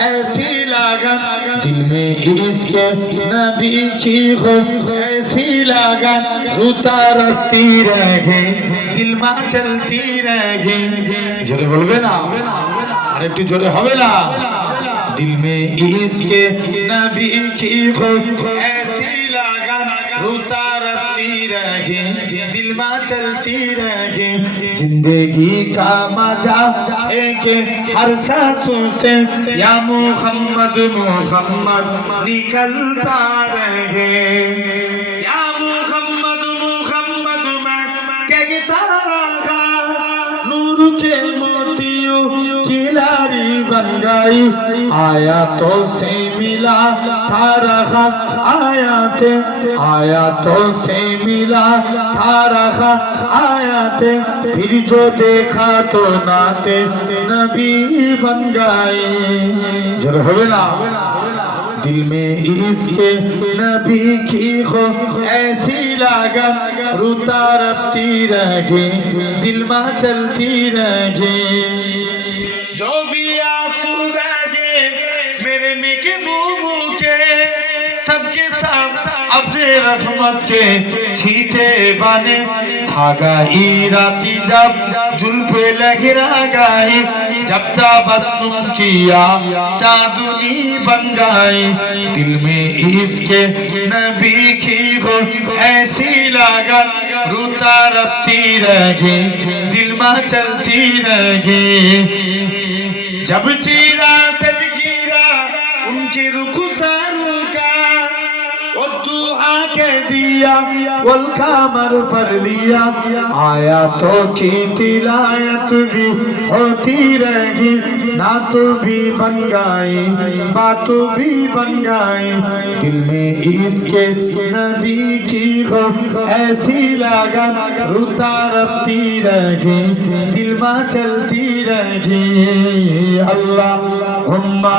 ऐसी लगन, दिल में इश्क नबी की हो ऐसी लगन, रोता रखती रहे दिल में चलती रहे। जोरे बोलबे ना, আর একটু জোরে হবে না। दिल में इश्क नबी की हो ऐसी लगन, रोता रखती रहे दिल में चलती रहे। जिंदगी का मजा है कि हर सांसों से या मोहम्मद मोहम्मद निकलता रहे। या मोहम्मद मोहम्मद मैं कहता रहा, नूर के मोतियों की लारी बन गई। आयातों से मिला था रहा, आयातों से मिला था रहा आयाते, फिर जो देखा तो नाते नबी बन गए। जो होवे ना, दिल में इश्क नबी की हो ऐसी लगन, रोता रखती रहे दिल में चलती रहे। जो भी आंसू बहे मेरे मिके मुंह के, सबके साथ अपने रहमत के छींटे बने। छागाई राती जब जुल्फे लहरा गई, जब तबस्सुम किया चांदनी बन गई। दिल में इश्क नबी की हो ऐसी लगन, रोता रखती रहे दिल में चलती रहे। जब चीरा तज़किरा उनकी रुखसारों का, वो दुआ के दिया वल कामर पर लिया। आयातों की तिलावत भी होती रही, नातों भी बन गई बातों भी बन गई। दिल में इश्क नबी की हो ऐसी लगन, रोता रखती रही दिल में चलती रही। अल्लाहुम्मा